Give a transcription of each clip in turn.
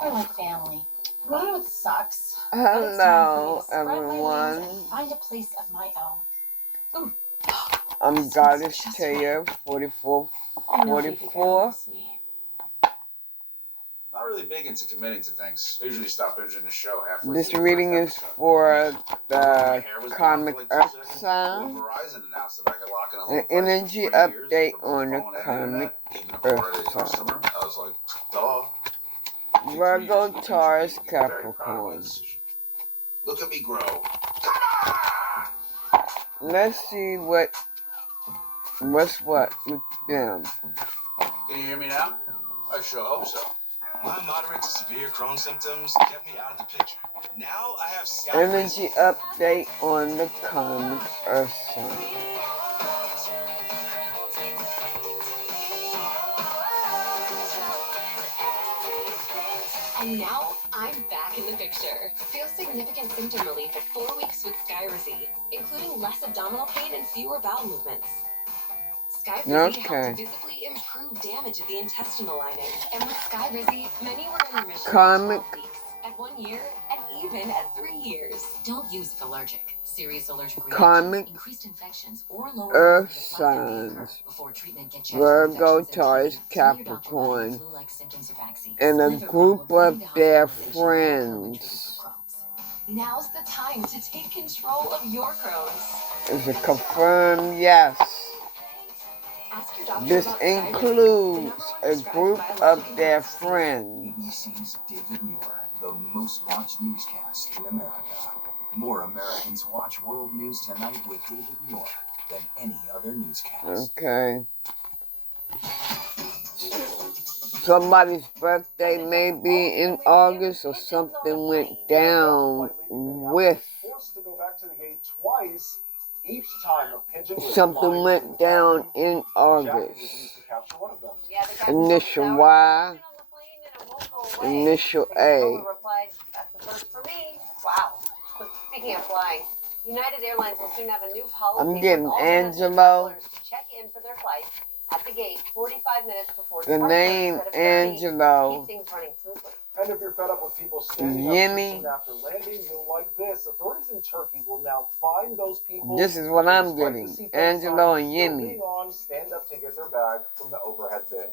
They're like family. You wanna know what sucks? Hello, everyone. Find a place of my own. Ooh. I'm Goddess Taya, 44. Not really big into committing to things. I usually stop binging the show halfway. This reading is for the Karmic Earth sign. An energy update on the Karmic Earth sign. I was like, duh. Virgo, Taurus, Capricorn. Look at me grow. Let's see what's what with them. Can you hear me now? I sure hope so. My moderate to severe Crohn's symptoms kept me out of the picture. Now I have energy update on the Karmic Earth sign. And now I'm back in the picture. Feel significant symptom relief at 4 weeks with Skyrizi, including less abdominal pain and fewer bowel movements. Skyrizi helped visibly improve damage of the intestinal lining. And with Skyrizi, many were in remission at 12 weeks, at 1 year, and even at 3 years. Don't use if allergic. Serious allergic Karmic increased infections or lower Earth signs. Before treatment, get Virgo, Taurus, Capricorn, and a group of their friends. Now's the time to take control of your Crohn's. Is a confirmed yes. This includes a group of their friends. BBC's David Muir, the most watched newscast in America. More Americans watch World News Tonight with David Muir than any other newscast. Okay. Somebody's birthday may be in August or something went down with. Something went down in August. Initial Y, initial A. That's the first for me. Wow. Speaking of flying, United Airlines will soon have a new policy. I'm getting Angelo. Check in for their flights at the gate 45 minutes before the name Angelo. Keep things running smoothly. And if you're fed up with people standing up soon after landing, you'll like this. Authorities in Turkey will now find those people. This is what I'm getting. Angelo and Yemi. Stand up to get their bag from the overhead bin.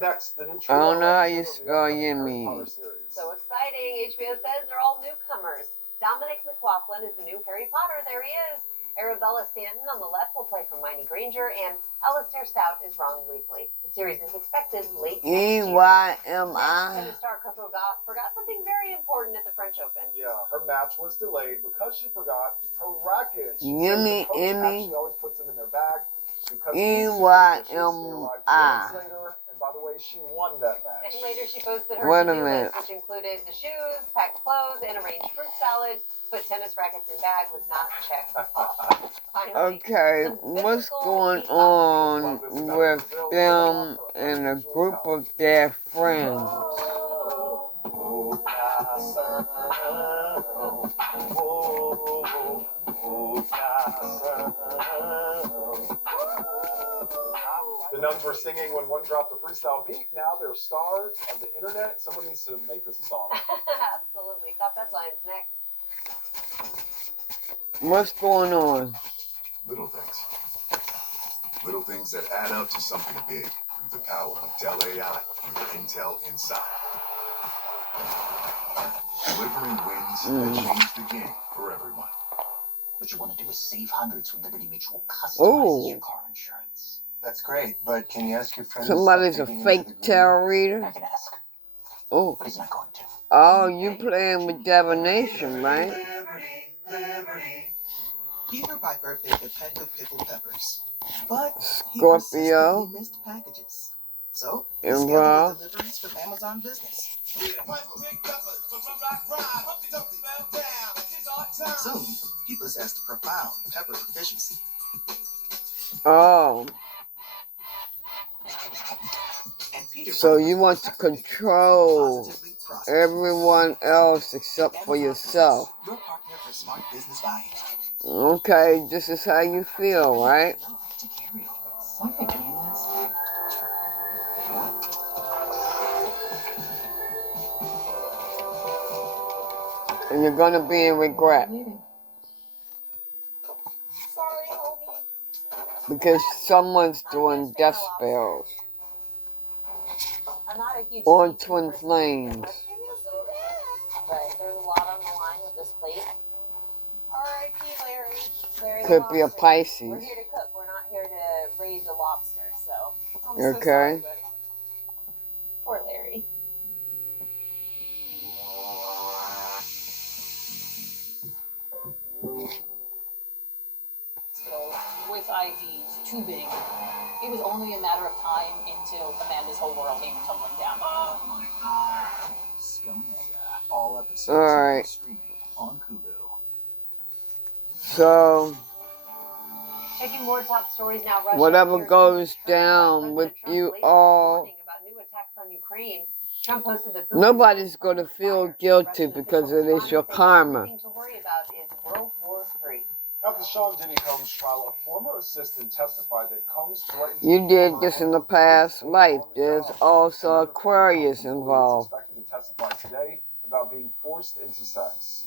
Next, the new I don't know how you spell Yemi. So exciting. HBO says they're all newcomers. Dominic McLaughlin is the new Harry Potter. There he is. Arabella Stanton on the left will play Hermione Granger, and Alistair Stout is Ron Weasley. The series is expected late next year. EYMI. Tennis star Coco Gauff forgot something very important at the French Open. Yeah, her match was delayed because she forgot her racket. Yemi, Emmy. She always puts them in their bag. EYMI. And by the way, she won that match. And later she posted her to-do list, which included the shoes, packed clothes, and arranged fruit salad. Put tennis rackets in bag was not checked off. Finally, okay, what's going on with them and a group of their friends? The nuns were singing when one dropped a freestyle beat. Now they're stars of the internet. Someone needs to make this a song. Absolutely. Top headlines next. What's going on? Little things. Little things that add up to something big through the power of Dell AI with Intel Inside. Delivering wins that change the game for everyone. What you want to do is save hundreds when Liberty Mutual customizes your car insurance. That's great, but can you ask your friends? Somebody's a fake tarot reader? I can ask. Oh. But he's not going to. Oh, you playing with divination, right? Peter Piper baked a peck of pickled peppers, but Scorpio. he missed packages. So, he scheduled deliveries from Amazon Business. Soon, he possessed profound pepper proficiency. Oh. So you want to control everyone else except for yourself. Your partner for smart business buying. Okay, this is how you feel, right? Why are you doing this? And you're gonna be in regret. Sorry, homie. Because someone's doing death spells I'm not a huge on seafood twin person, flames. but there's a lot on the line with this plate. R.I.P. Larry. Larry the Could be a lobster. Pisces. We're here to cook. We're not here to raise a lobster. So I'm so Okay. sorry, buddy. Poor Larry. So, with IVs, tubing, it was only a matter of time until Amanda's whole world came tumbling down. Scamega. All episodes Alright. now streaming on Hulu. So, Checking more top stories now. Russia whatever appears goes undeterred by down President with Trump's you latest all, warning about new attacks on Ukraine. Trump posted that nobody's going to feel guilty because it is your karma. Thing to worry about is World War III. After Sean Diddy Combs' trial, a former assistant testified that Combs threatened to You did kill this her in the and past her life. on the There's job. also Another Aquarius Combs employee is involved. expected to testify today about being forced into sex.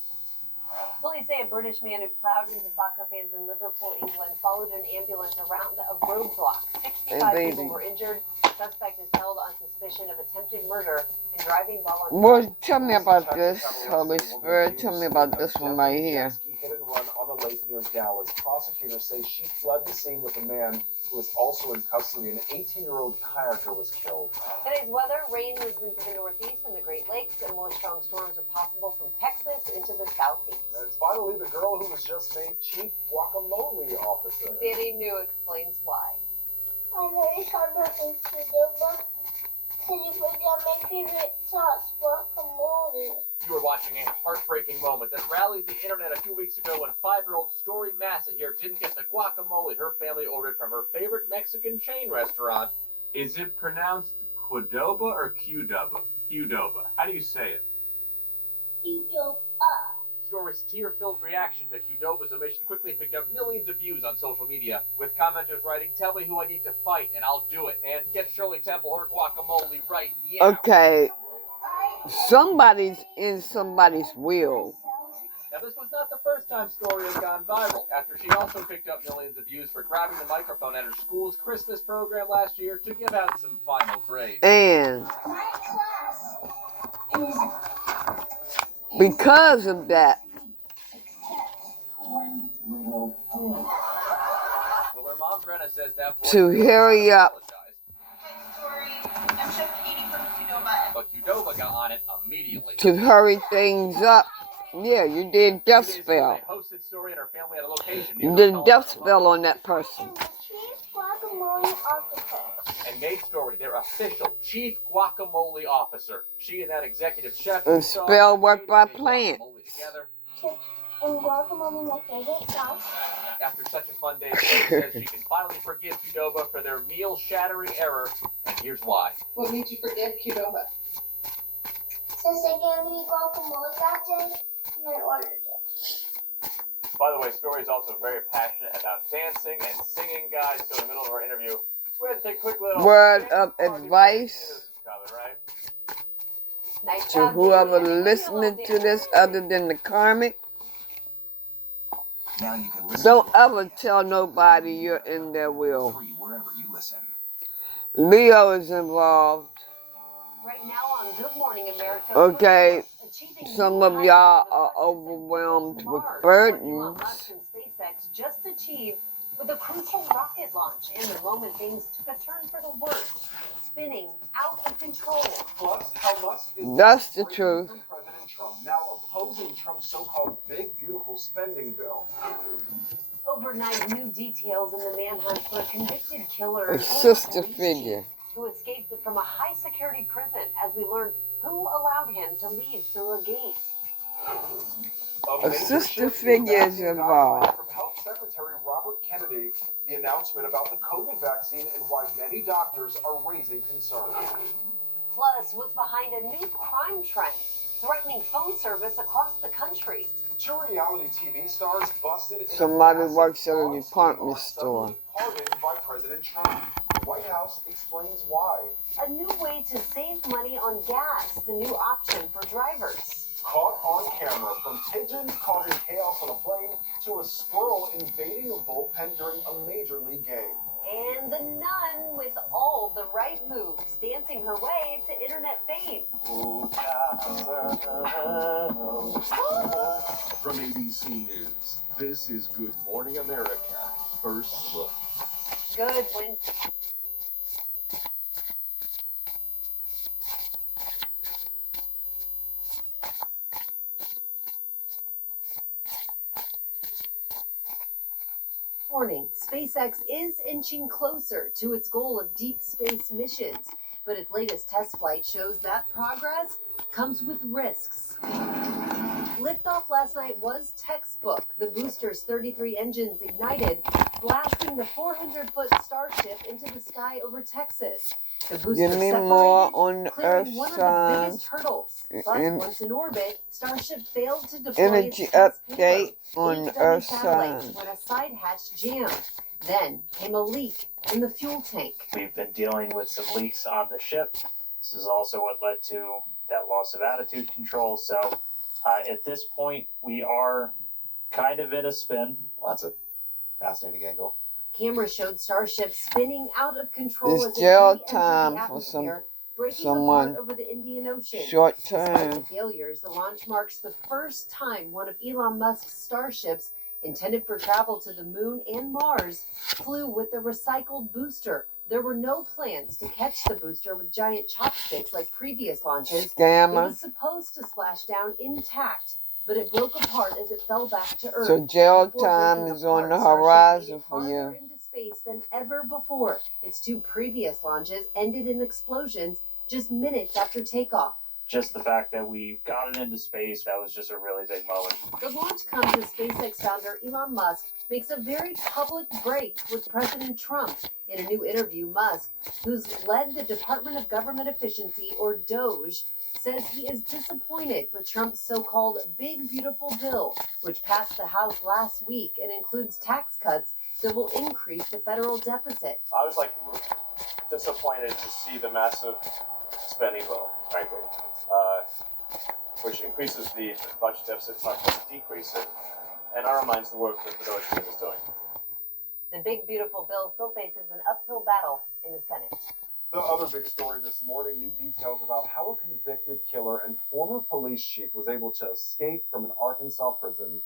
Police say a British man who plowed into soccer fans in Liverpool, England, followed an ambulance around a roadblock. 65 people were injured. The suspect is held on suspicion of attempted murder and driving while on. Well, tell me about this, Holy Spirit. Tell me about this one right here. Hit and run on a lake near Dallas. Prosecutors say she fled the scene with a man who was also in custody. An 18-year-old kayaker was killed. Today's weather: rain moves into the northeast and the Great Lakes, and more strong storms are possible from Texas into the southeast. And finally, the girl who was just made chief guacamole officer. Danny New explains why. I'm very sorry about this, Kudoba. Can you bring out my favorite sauce, guacamole? You were watching a heartbreaking moment that rallied the internet a few weeks ago when 5-year-old Story Massa here didn't get the guacamole her family ordered from her favorite Mexican chain restaurant. Is it pronounced Qdoba or Qdoba? Qdoba. How do you say it? Kudoba. Story's tear-filled reaction to Qdoba's omission quickly picked up millions of views on social media, with commenters writing, "Tell me who I need to fight and I'll do it," and "Get Shirley Temple her guacamole right now." Okay, somebody's in somebody's will. Now, this was not the first time Story has gone viral, after she also picked up millions of views for grabbing the microphone at her school's Christmas program last year to give out some final grades. And because of that, Well, her mom, Brenna, says that boy to hurry up. I'm Chef Katie from Kudoba. But Qdoba got on it immediately. To hurry things up, yeah, you did death 2 days ago, spell. they hosted Story and her family at a location You near did the a death spell on that person. Chief guacamole officer. and made Story their official chief guacamole officer. She and that executive chef And spell work by plants. together. Chips and guacamole, my favorite sauce. After such a fun day, Story says she can finally forgive Qdoba for their meal-shattering error, and here's why. What made you forgive Qdoba? Since they gave me guacamole that day, and I ordered it. By the way, Story is also very passionate about dancing and singing, guys, so in the middle of our interview, we had to take a quick little Word of advice Nice to job, whoever Danny. listening to this other than the karmic. Now you can listen Don't to it ever tell nobody you're in their will. free wherever you listen. Leo is involved. Right now on Good Morning America. Okay, achieving some new of heights y'all for the are first overwhelmed with Mars, what burdens. Elon Musk and SpaceX just achieved with a crucial rocket launch, and the moment things took a turn for the worse, spinning out of control. Plus, how Musk is That's the breaking truth. from President Trump, now opposing Trump's so-called big, beautiful spending bill. Overnight, new details in the manhunt for a convicted killer A and sister police figure. chief who escaped from a high-security prison, as we learned who allowed him to leave through a gate. A sister figure is involved. From Health Secretary Robert Kennedy, the announcement about the COVID vaccine and why many doctors are raising concern. Plus, what's behind a new crime trend, threatening phone service across the country. Two reality TV stars busted in Somebody massive works at a fraud department scheme are store. suddenly pardoned by President Trump. The White House explains why. A new way to save money on gas, the new option for drivers. Caught on camera, from pigeons causing chaos on a plane to a squirrel invading a bullpen during a major league game. And the nun with all the right moves, dancing her way to internet fame. From ABC News, this is Good Morning America. First look. Good when... Warning, SpaceX is inching closer to its goal of deep space missions, but its latest test flight shows that progress comes with risks. Liftoff last night was textbook. The booster's 33 engines ignited, blasting the 400-foot Starship into the sky over Texas. The booster Give me separated, more on the clearing Earth one of the signs. biggest hurdles. But And once in orbit, Starship failed to deploy energy its test update payload. on 8 the dummy Earth satellites signs. when a side hatch jammed. Then came a leak in the fuel tank. We've been dealing with some leaks on the ship. This is also what led to that loss of attitude control. So at this point, we are kind of in a spin. Well, that's a fascinating angle. Cameras showed Starship spinning out of control It's as it jail re-entered time the for atmosphere, breaking someone apart over the Indian Ocean. short Despite term. the failures, the launch marks the first time one of Elon Musk's starships, intended for travel to the moon and Mars, flew with the recycled booster. There were no plans to catch the booster with giant chopsticks like previous launches. It Scammer. was supposed to splash down intact, but it broke apart as it fell back to Earth. So jail Before time breaking is on the apart, Starship made horizon it for farther you. into space than ever before. Its 2 previous launches ended in explosions just minutes after takeoff. Just the fact that we got it into space, that was just a really big moment. The launch comes as SpaceX founder Elon Musk makes a very public break with President Trump. In a new interview, Musk, who's led the Department of Government Efficiency, or DOGE, says he is disappointed with Trump's so-called Big Beautiful Bill, which passed the House last week and includes tax cuts that will increase the federal deficit. I was disappointed to see the massive spending bill, frankly, which increases the budget deficit, not just decrease it, and undermines the work that the DOGE team is doing. The Big Beautiful Bill still faces an uphill battle in the Senate. The other big story this morning, new details about how a convicted killer and former police chief was able to escape from an Arkansas prison.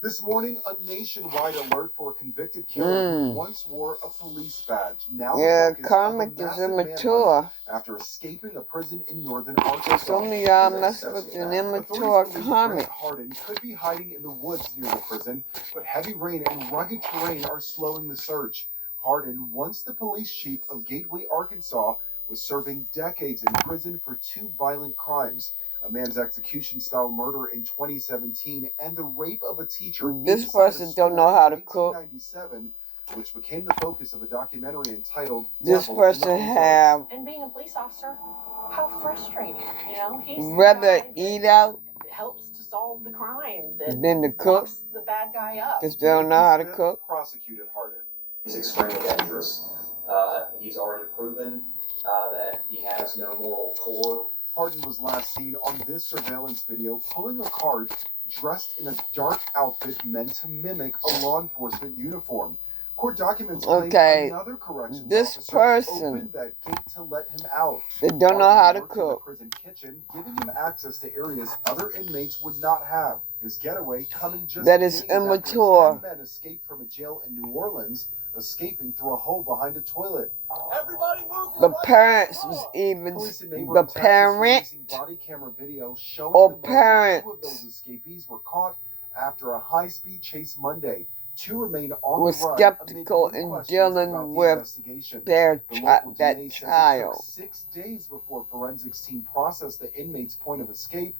This morning, a nationwide alert for a convicted killer who once wore a police badge. Now Yeah, the focus of a Karmics is massive immature. manhunt after escaping a prison in northern Arkansas. Some of y'all mess with an immature Authorities believe comic. Brent Harden could be hiding in the woods near the prison, but heavy rain and rugged terrain are slowing the search. Harden, once the police chief of Gateway, Arkansas, was serving decades in prison for 2 violent crimes. A man's execution-style murder in 2017 and the rape of a teacher. This person don't know how to cook. 1997, which became the focus of a documentary entitled This Devil person in the have And being a police officer, how frustrating, you know? He's the rather guy eat out that helps to solve the crime, that than to cook. locks the bad guy up. Because they don't know how to Smith cook. prosecuted Harden. He's extremely dangerous. He's already proven that he has no moral core. Harden was last seen on this surveillance video pulling a cart dressed in a dark outfit meant to mimic a law enforcement uniform. Court documents claim another corrections this officer person, opened that gate to let him out. they don't know how to Harden worked in the cook. prison kitchen, giving him access to areas other inmates would not have. His getaway coming just That is days after immature. 10 men escaped from a jail in New Orleans, escaping through a hole behind a toilet. Everybody move! The parents was even Police in the neighboring Texas parent releasing body camera video showing or the moment parents 2 of those escapees were caught after a high-speed chase Monday. 2 remain on was the run skeptical amid new in questions dealing about the with investigation. their The local that DA says it child. took 6 days before forensics team processed the inmate's point of escape,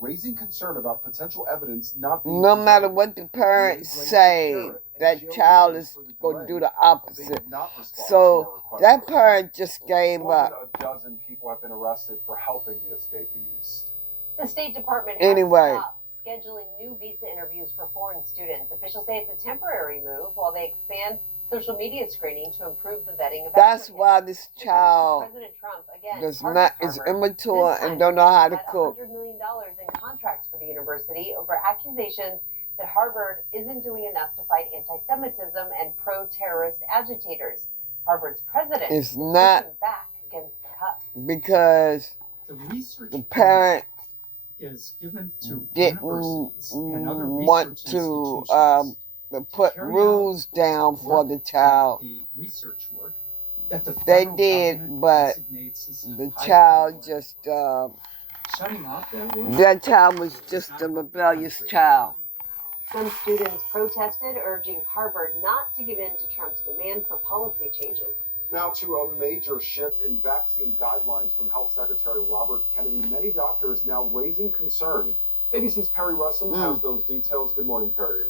raising concern about potential evidence not being No matter preserved. what the parents blames the say, sheriff and that jail child leaders is for the going to delay. do the They opposite. did not respond to So our request that for parent just gave More up. than a dozen people have been arrested for helping the escapees. The State Department Anyway. has stopped scheduling new visa interviews for foreign students. Officials say it's a temporary move while they expand social media screening to improve the vetting of That's applicants. why this child President Trump again does targets not is farmers, immature this time and don't know how to at cook. $100 million in contracts for the university over accusations that Harvard isn't doing enough to fight anti-Semitism and pro-terrorist agitators. Harvard's president is not pushing back against the cuts. because the parent is given to didn't universities and other want research to institutions put carry rules down for the child. the research work that the They federal did, government but designates as the high child priority. just Shutting off that work that child was just a rebellious child. Some students protested, urging Harvard not to give in to Trump's demand for policy changes. Now to a major shift in vaccine guidelines from Health Secretary Robert Kennedy. Many doctors now raising concern. ABC's Perry Russell has those details. Good morning, Perry.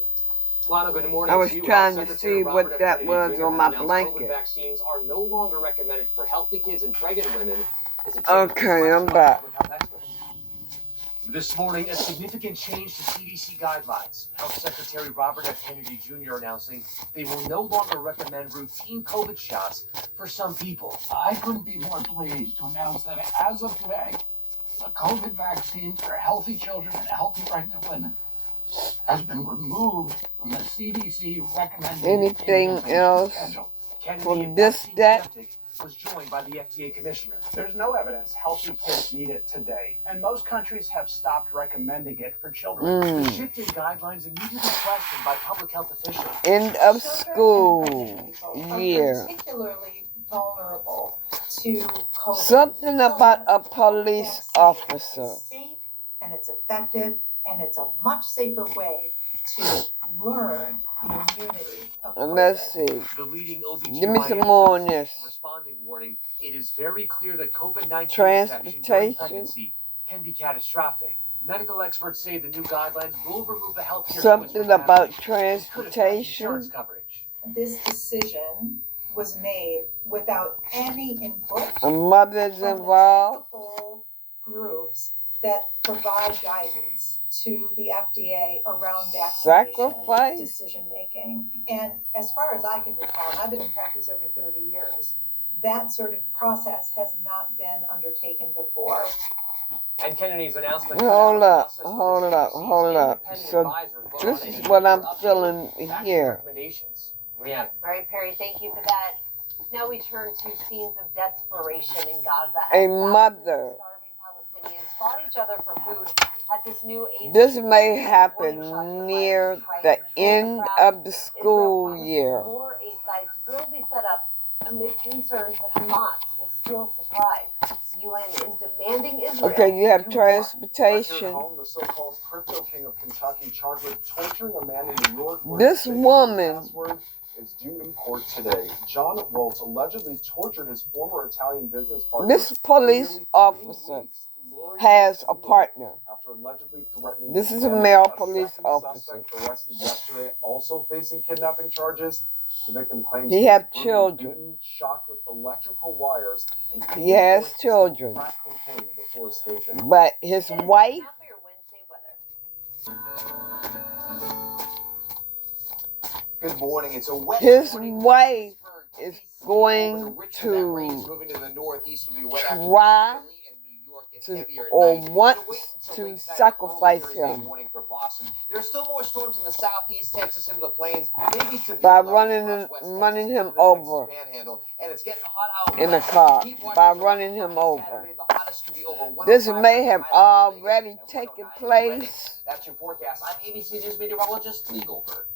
Lana, good morning. I was to you. trying Health to Secretary see Robert what F. that Kennedy was Jr. on has my announced COVID blanket. vaccines are no longer recommended for healthy kids and pregnant women. It's a change Okay, I'm back. This morning, a significant change to CDC guidelines. Health Secretary Robert F. Kennedy Jr. announcing they will no longer recommend routine COVID shots for some people. I couldn't be more pleased to announce that as of today, the COVID vaccine for healthy children and healthy pregnant women has been removed from the CDC recommended Anything immunization else schedule. from this deck? Was joined by the FDA commissioner. There's no evidence healthy kids need it today, and most countries have stopped recommending it for children. The shift in guidelines immediately questioned by public health officials. End of school year. Particularly vulnerable to COVID. Something about a police officer. It's safe and it's effective, and it's a much safer way to learn the immunity of COVID. Let's see. The leading Give me some more on this. Responding warning, it is very clear that COVID-19 Transportation. infection during pregnancy can be catastrophic. Medical experts say the new guidelines will remove a healthcare Something about transportation. coverage. This decision was made without any input A mother's from involved. the typical groups that provide guidance to the FDA around vaccination Sacrifice? decision making. And as far as I can recall, and I've been in practice over 30 years, that sort of process has not been undertaken before. And Kennedy's announcement. Hold up. So this is what I'm feeling here. Rihanna. All right, Perry, thank you for that. Now we turn to scenes of desperation in Gaza. A mother. Palestinians fought each other for food at this new aid. This may happen near the end of the school year. More aid sites will be set up amid concerns that Hamas will steal supplies. UN is demanding Israel. Okay, you have Here at transportation. home, the so-called crypto king of Kentucky charged with torturing a man in New York. where This his woman password is due in court today. John Roltz allegedly tortured his former Italian business partner. This police officer has a partner. After allegedly threatening This is a him. male second police officer. suspect arrested yesterday, also facing kidnapping charges. The victim claims He was have brutally children. beaten, shocked with electrical wires, and He has forced to children. crack cocaine before escaping. But his wife, Good morning. It's a wet his morning. wife is going Moving to to the northeast will be wet after try to or wants to early sacrifice Thursday him morning for Boston. There are still more storms in the southeast, Texas, and the plains. Maybe severe by levels across West running Texas him to the over Texas Panhandle, and it's getting hot out in a west. car. Keep watching By the running him over. Saturday, the hottest could be over 105 This may have degrees already taken place, That's your forecast. I'm ABC News meteorologist Lee Goldberg.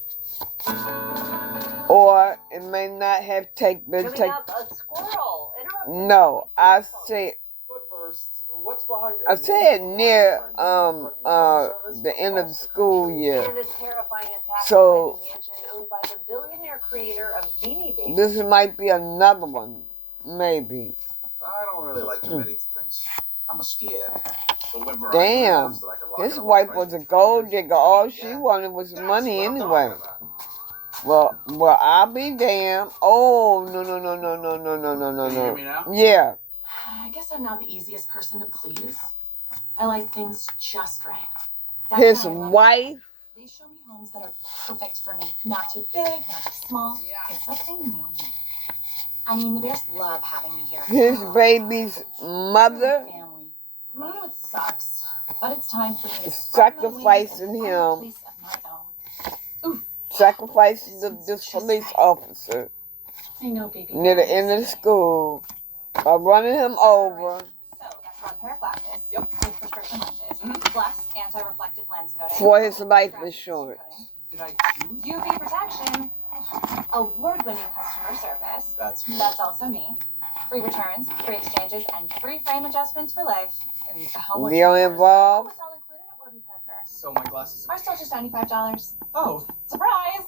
or it may not have been Coming taken. up, a squirrel interrupted. No, I said But first, what's behind I said near the end of the school year. And a terrifying attack So inside the mansion owned by the billionaire creator of Beanie Babies. this might be another one, maybe. I don't really like committing to things. I'm scared. But when Verizon Damn, announced that I could lock his in a wife low was price a for gold 2 years, digger. All she wanted was money what I'm anyway. talking about. Well, I'll be damned. Oh, no. Can you hear me now? Yeah. I guess I'm not the easiest person to please. I like things just right. His why I love wife. them. They show me homes that are perfect for me. Not too big, not too small. It's like they know me. I mean, the Bears love having me here. His baby's mother. Family. You wanna know what sucks? But it's time for me to sacrificing him, sacrificing this police officer I know, baby. near the end of the school by running him over. So that's one pair of glasses. Yep. With prescription lenses. Plus anti-reflective lens coating. For his life insurance. Did I choose? UV protection. Award-winning customer service. That's me. That's also me. Free returns, free exchanges, and free frame adjustments for life. And how much? Leo involved. It's all included at Warby Parker. So my glasses Are still just $95. Oh. Surprise!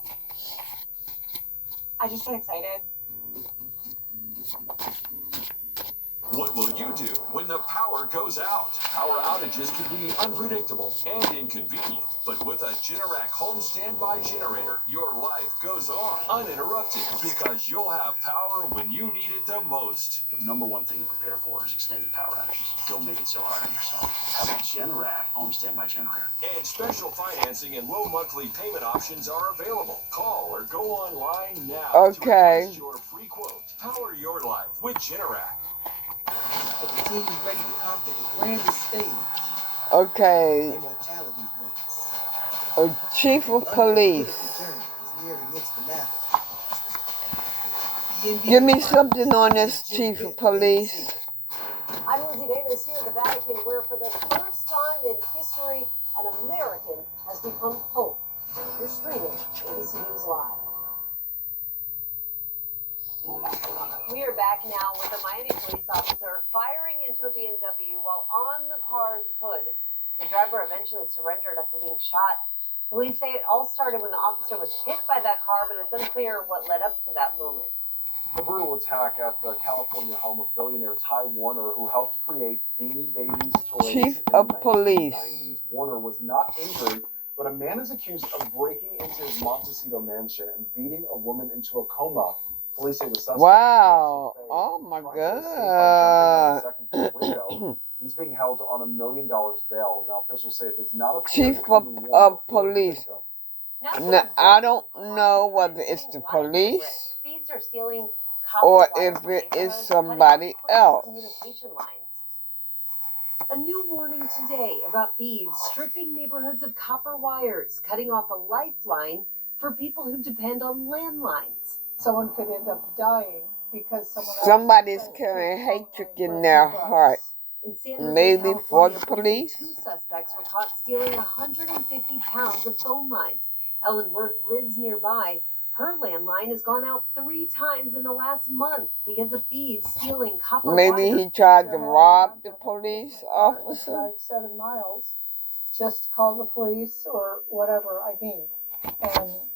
I just get excited. What will you do when the power goes out? Power outages can be unpredictable and inconvenient, but with a Generac home standby generator, your life goes on uninterrupted because you'll have power when you need it the most. The number one thing to prepare for is extended power outages. Don't make it so hard on yourself. Have a Generac home standby generator. And special financing and low monthly payment options are available. Call or go online now to request your free quote. Power your life with Generac. The team is ready to conquer the grandest stage. Okay. Immortality wins. Chief of police. Give me something on this chief of police. I'm Lindsay Davis here at the Vatican, where for the first time in history, an American has become Pope. You're streaming ABC News Live. We are back now with a Miami police officer firing into a BMW while on the car's hood. The driver eventually surrendered after being shot. Police say it all started when the officer was hit by that car, but it's unclear what led up to that moment. The brutal attack at the California home of billionaire Ty Warner, who helped create Beanie Babies toys Chief in of the police. 1990s. Warner was not injured, but a man is accused of breaking into his Montecito mansion and beating a woman into a coma. Police say the suspect. Wow. Oh my God. He's being held on $1 million bail. Now, officials say it does not appear Chief of police. Now, I don't know whether it's the police Thieves are stealing or if it is somebody else. communication lines. A new warning today about thieves stripping neighborhoods of copper wires, cutting off a lifeline for people who depend on landlines. Someone could end up dying because Somebody's carrying hatred in their heart. In San Jose, Maybe for the California, police. 2 suspects were caught stealing 150 pounds of phone lines. Ellen Worth lives nearby. Her landline has gone out 3 times in the last month because of thieves stealing copper Maybe wire. he tried to rob the police officer. drive 7 miles, just call the police or whatever I need.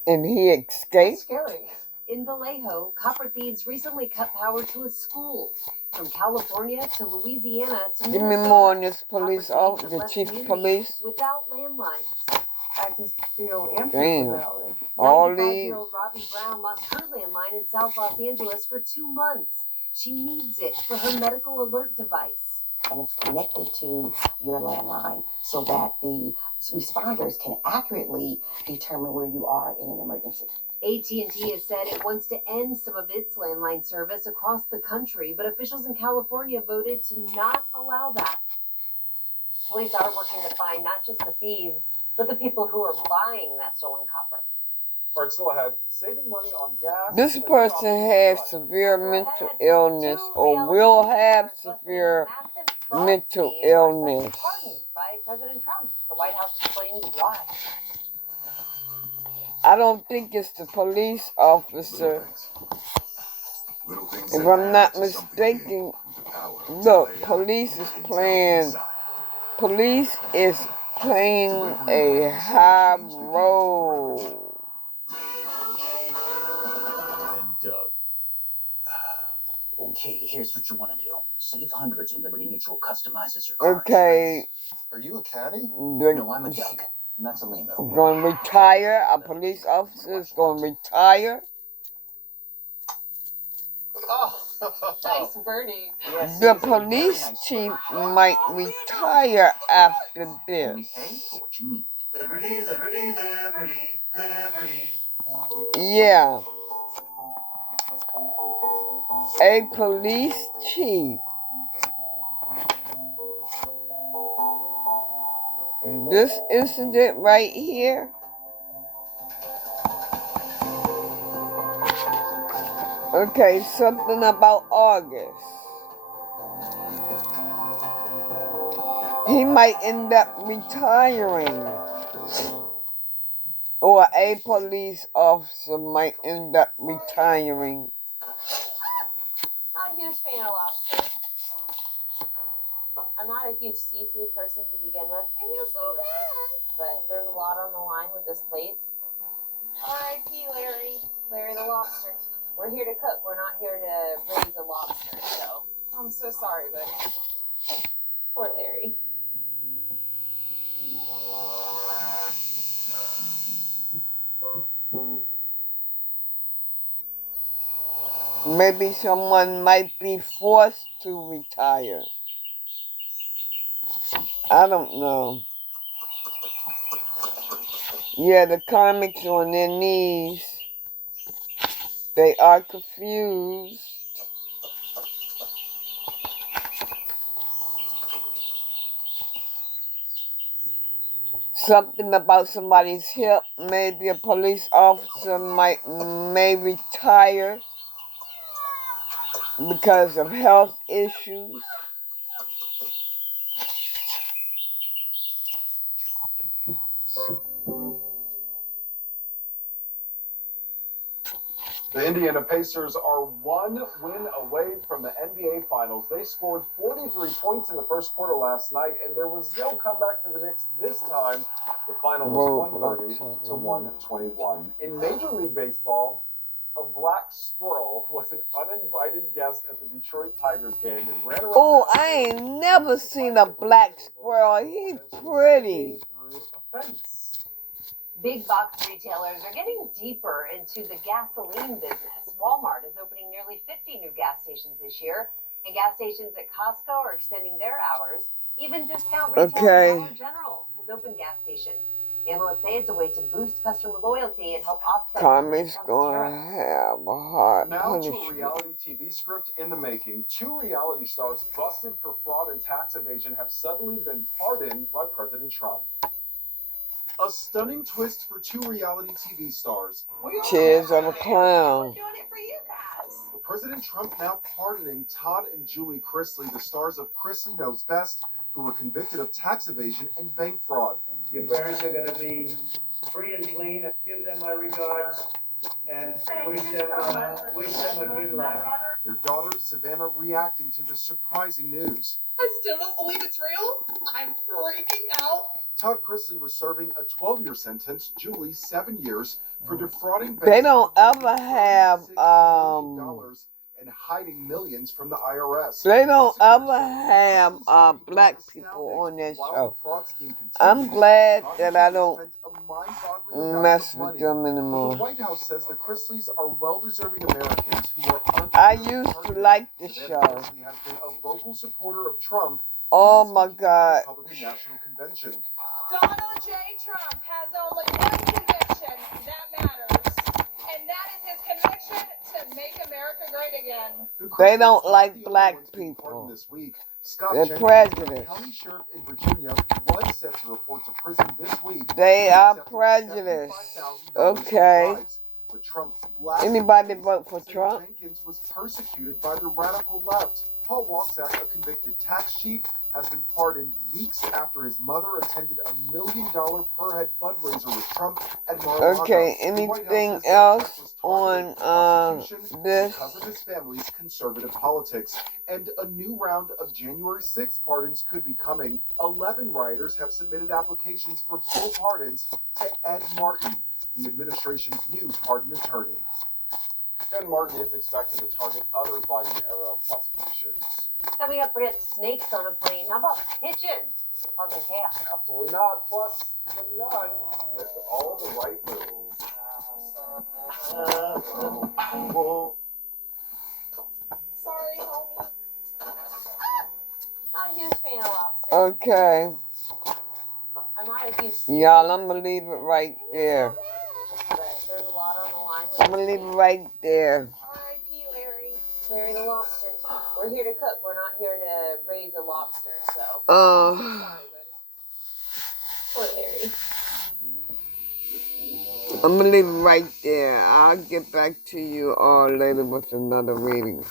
And he escaped. It's scary. In Vallejo, copper thieves recently cut power to a school. From California to Louisiana to Give me Minnesota, more on this police copper officer, thieves the left chief of communities police. without landlines. I just feel empty Damn. about it. All 95-year-old Robbie Brown lost her landline in South Los Angeles for 2 months. She needs it for her medical alert device. And it's connected to your landline so that the responders can accurately determine where you are in an emergency. AT&T has said it wants to end some of its landline service across the country, but officials in California voted to not allow that. Police are working to find not just the thieves, but the people who are buying that stolen copper. All right, still ahead. Saving money on gas. This person has severe mental illness or will have severe mental illness. By President Trump, the White House explains why. I don't think it's the police officer. If I'm not mistaken, look, police is playing a high role. And Doug. Okay, here's what you want to do. Save hundreds when Liberty Mutual customizes your car. Okay. Are you a caddy? No, I'm a Doug. And that's a limo. Going to retire. A police officer is going to retire. Oh, nice, Bernie. The police chief might retire after this. Liberty, liberty, liberty, liberty. Yeah. A police chief This incident right here. Okay, something about August. He might end up retiring. Or a police officer might end up retiring. Not a huge fan of lobster. I'm not a huge seafood person to begin with. I feel so bad. But there's a lot on the line with this plate. R.I.P. Larry. Larry the lobster. We're here to cook. We're not here to raise a lobster. So I'm so sorry, buddy. Poor Larry. Maybe someone might be forced to retire. I don't know. Yeah, the Karmics on their knees. They are confused. Something about somebody's hip. Maybe a police officer may retire because of health issues. The Indiana Pacers are 1 win away from the NBA Finals. They scored 43 points in the first quarter last night, and there was no comeback for the Knicks this time. The final was 130 to 121. In Major League Baseball, a black squirrel was an uninvited guest at the Detroit Tigers game and ran around. Oh, I ain't never seen a black squirrel. He's pretty. Through a fence. Big box retailers are getting deeper into the gasoline business. Walmart is opening nearly 50 new gas stations this year, and gas stations at Costco are extending their hours. Even discount retailer Dollar General has opened gas stations. Analysts say it's a way to boost customer loyalty and help offset. Karmics gonna have a hard Now to a punishment. reality TV script in the making. 2 reality stars busted for fraud and tax evasion have suddenly been pardoned by President Trump. A stunning twist for 2 reality TV stars. Tears of a clown. Doing it for you guys. President Trump now pardoning Todd and Julie Chrisley, the stars of Chrisley Knows Best, who were convicted of tax evasion and bank fraud. Your parents are going to be free and clean. Give them my regards and wish them a good life. Their daughter, Savannah, reacting to the surprising news. I still don't believe it's real. I'm freaking out. Todd Chrisley was serving a 12-year sentence, Julie 7 years, for defrauding banks. They don't ever have and hiding millions from the IRS. They don't ever have black people on their show. I'm glad that I don't mess with them The anymore. White House says the Chrisleys are well-deserving Americans who are I used to like the show. Chrisley has been a vocal supporter of Trump. Oh my God. Republican National Convention. Donald J. Trump has only one conviction that matters, and that is his conviction to make America great again. They don't like black people. This week, Scott They're Jenkins, prejudiced. county sheriff in Virginia, was set to report to prison this week. They are prejudiced. Okay. But Trump blasted Anybody vote for Trump? Jenkins was persecuted by the radical left. Paul Walczak, a convicted tax cheat, has been pardoned weeks after his mother attended a $1 million per head fundraiser with Trump at Mar-a-Lago. Okay, anything else on this? Because of his family's conservative politics. And a new round of January 6th pardons could be coming. 11 rioters have submitted applications for full pardons to Ed Martin, the administration's new pardon attorney. Ed Martin is expected to target other Biden-era prosecutions. Coming up, forget snakes on a plane. How about pigeons causing chaos? Absolutely not. Plus, the nun with all the right moves. Sorry, homie. Not a huge fan of lobster. Okay. I'm not a huge. Y'all, I'm gonna leave it right there. But there's a lot on the line. I'm gonna leave it right there. R.I.P. Larry. Larry the lobster. We're here to cook. We're not here to raise a lobster. So. Uh, I'm gonna leave it right there. I'll get back to you all later with another reading.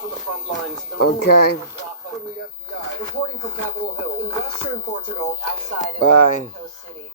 To the front lines. Okay. From the FBI. Reporting from Capitol Hill in western Portugal. Outside of Bye. Mexico City.